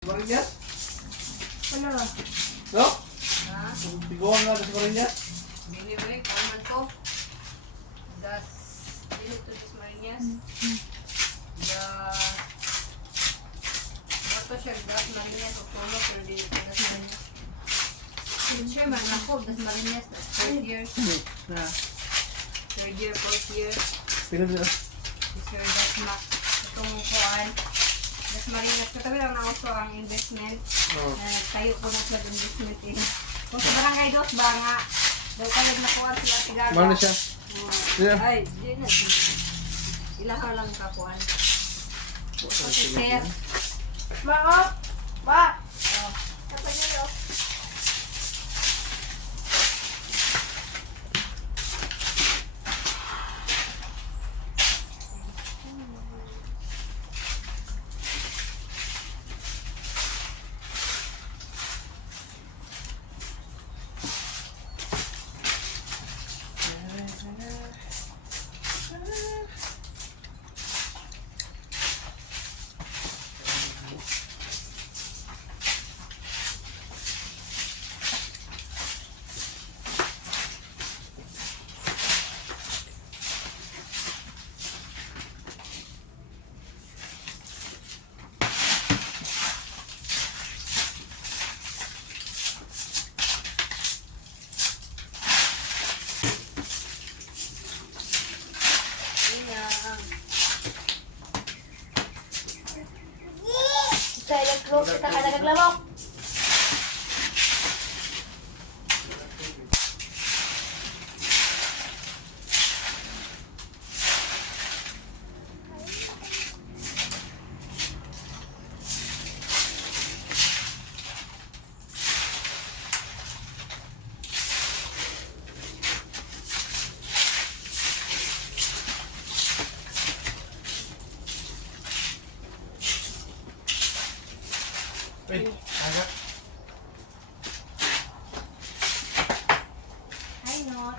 Marinyas? Ano? No? Ha? Tiguan nga sa Marinyas? Anyway, kaman to. Das, dito sa Marinas. Bato siya, das Marinas. O puno, pero dito das Marinas. Siya man ako, das Marinas. Third year. Na. Third year, fourth year. Pila nila? Sir Dasma. Itong kuan. Das Marinas. Katabi lang na ako ang investment. Oo. Tayo po na sa investment. Kung sa barangay dos ba nga, daw kayo nakuha sila tigaga. Mahal na siya. Yeah. Ay, di na siya. Ilaha lang kakuan. Kasi sir. Maot! Ba! Oh. Kapag nyo. Saya nag-close kita ka naglaro. Uy, agak. Hi, Not.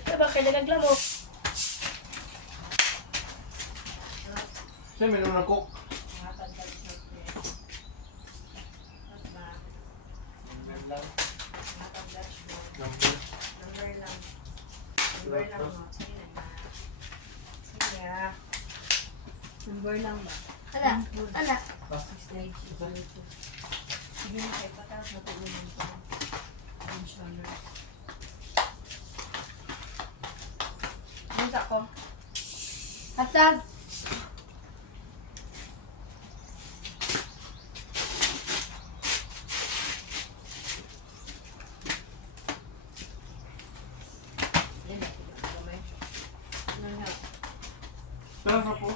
Ito ba kayo naglaro? Siya meron ng cook. Number lang. Number. Number lang. Number lang, no? Sige na. Sige. Number lang ba? Ana, ana. Sige na, kayo patawag na tuloy ko. Insurance. Bunta ko. Hasag. Yan na, gamay. Ano na? Saan ka po?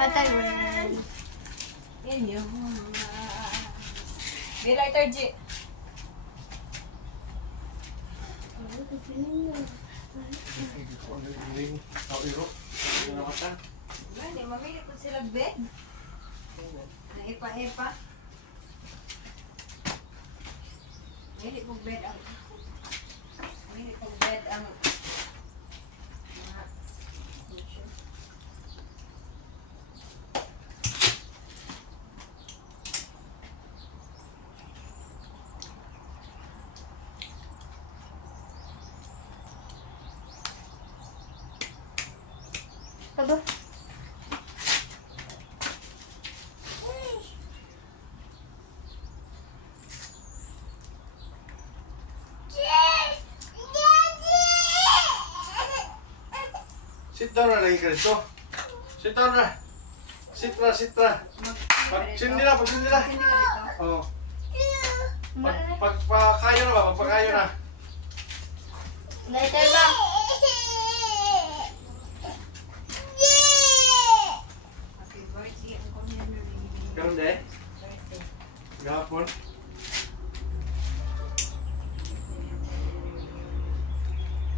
Patay mo na. In your eyes. May lighter, G. Ring. Tao iro. Ano ka ta? Hindi, mamili po sila bed. Ang epa-epa. Mamili po bed ang... Mamili po bed ang... Aba. Sit down na lagi ka rito. Sit down na. Sit na. Sindi na, pagsindi na. Hindi ka dito. Oo. Pagpakayo na ba? Pagpakayo na. Later ba? Happy birthday. Ang kanya na rin. Karon de? Birthday. Gahapon.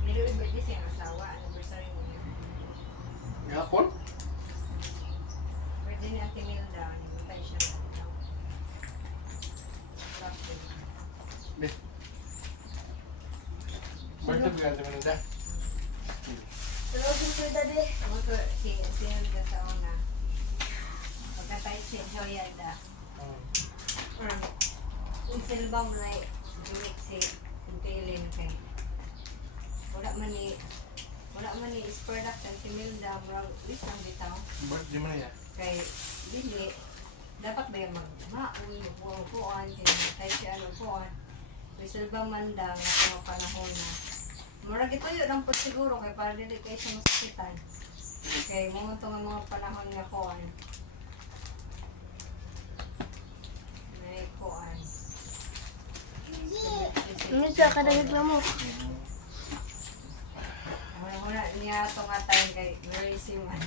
Niluwi birthday siya ang asawa. Anniversary mo niya. Gahapon? Birthday ni Ate Milda. Nimutay siya na. Birthday. De. Ito bigyan naman nila. Tulogin ko dali. Ako to, sinunod ka sa una. Pagkatay siya, joyada. Kung silba mo na dulik si Kaylin kay. Wala man ni is product ang Timilda, murang list ang bitaw. Birthday mo na yan. Kay dili dapat ba yung magmaon magpuan tayo siya ano puan resolve man da nga sa mga panahon na murag ito yun ang po siguro kay para dili kayo sa masakitan kay mo itong mga panahon nga puan may puan Ano siya kadagdag mo? wala niya itong atayin kay very man.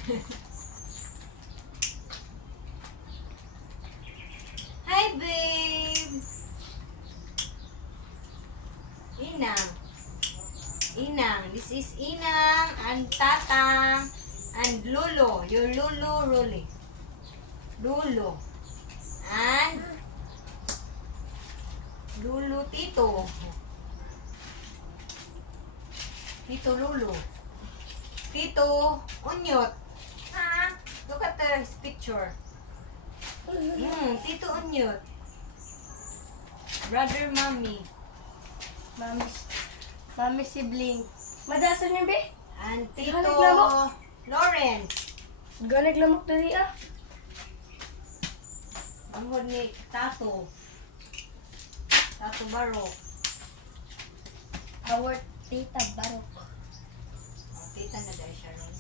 Hi, babe! Inang. Inang. This is Inang and Tatang and Lolo. Your Lolo, Rolly. Lolo. And Lolo Tito. Tito Lolo. Tito Unyot. Ha? Look at this picture. Tito Unyot. Brother Mommy. Mami sibling. Madasan niya, be? And Tito Galing lamok. Lawrence. Ganig lamok dali ah. Ang ni Tato. Tato Barok. Our tita Barok. Oh, tita na dahil siya ron.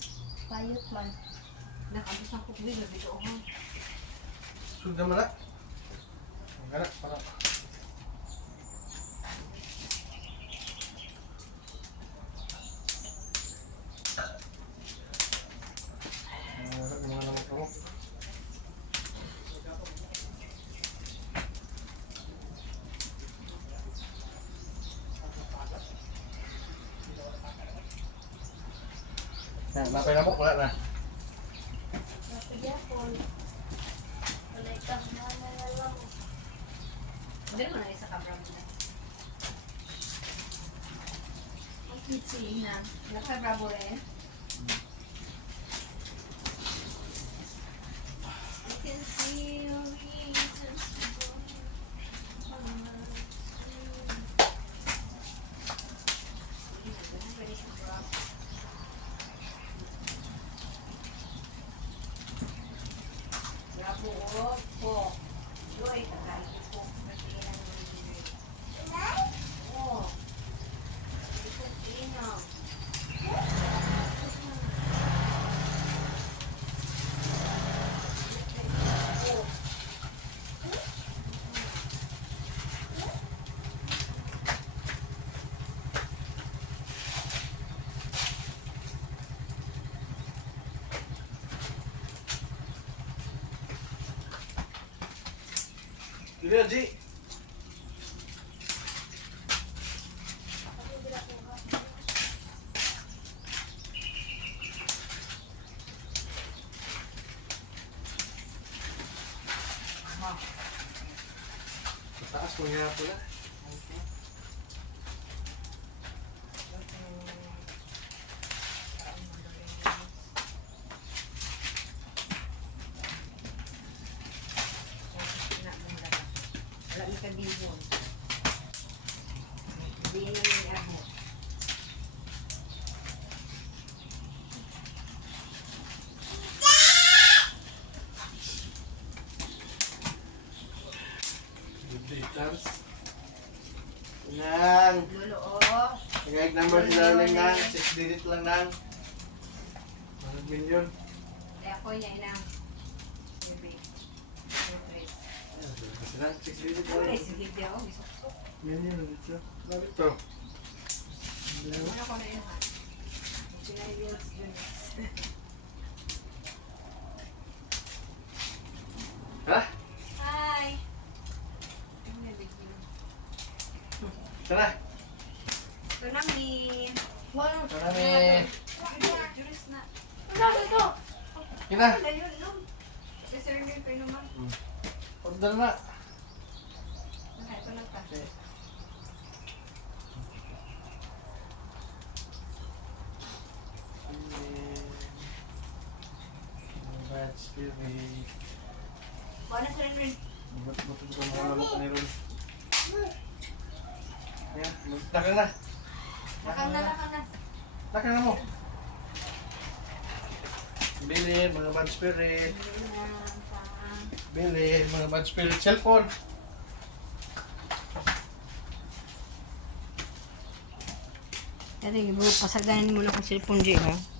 Payot man. Nakabis ang kukbi na bito ko. Sudah mo na. Ang gana, para. Napay na mo, wala na. Napagapon. Wala ka mananalam. Hindi mo na isa kabra mo na. Ang kitsi na. Nakabra mo eh. I can see your reasons for Bravo, po. Loy, kakain po. Nagtigilan mo yung oh. Ito, sino? Dili, Ji. Mataas mo nga pala. Wala ni kabibon. Hindi na yung abo. Good day, Tars. Nang. Lolo, oh. Nag-egg number sila lang nang. 6 digit lang nang. 100 million. Kaya ako niya inang. Baby. Surprise. Kasi lang, 6 digit lang. Surprise, hindi ako. Bisok-sok. Million dito. Bakit to? Ano ko na yun ha? Pinayos yun. Ha? Hi! Ano yung big deal? Tara. Ito namin. Tara, me. Juris na. Ano ito? Kita. Wala yun, no? Kasi sir, yun kayo naman. Order na. Ito na pa. Spirit. Paano sila rin? Buto-buto mga lamok ni Ron. Yan, lakang na. Lakang na, lakang na. Lakang na mo. Bilhin, mga bad spirit. Bilhin, mga bad spirit. Cellphone. Dati, pasaganin mo na kung cellphone di ha.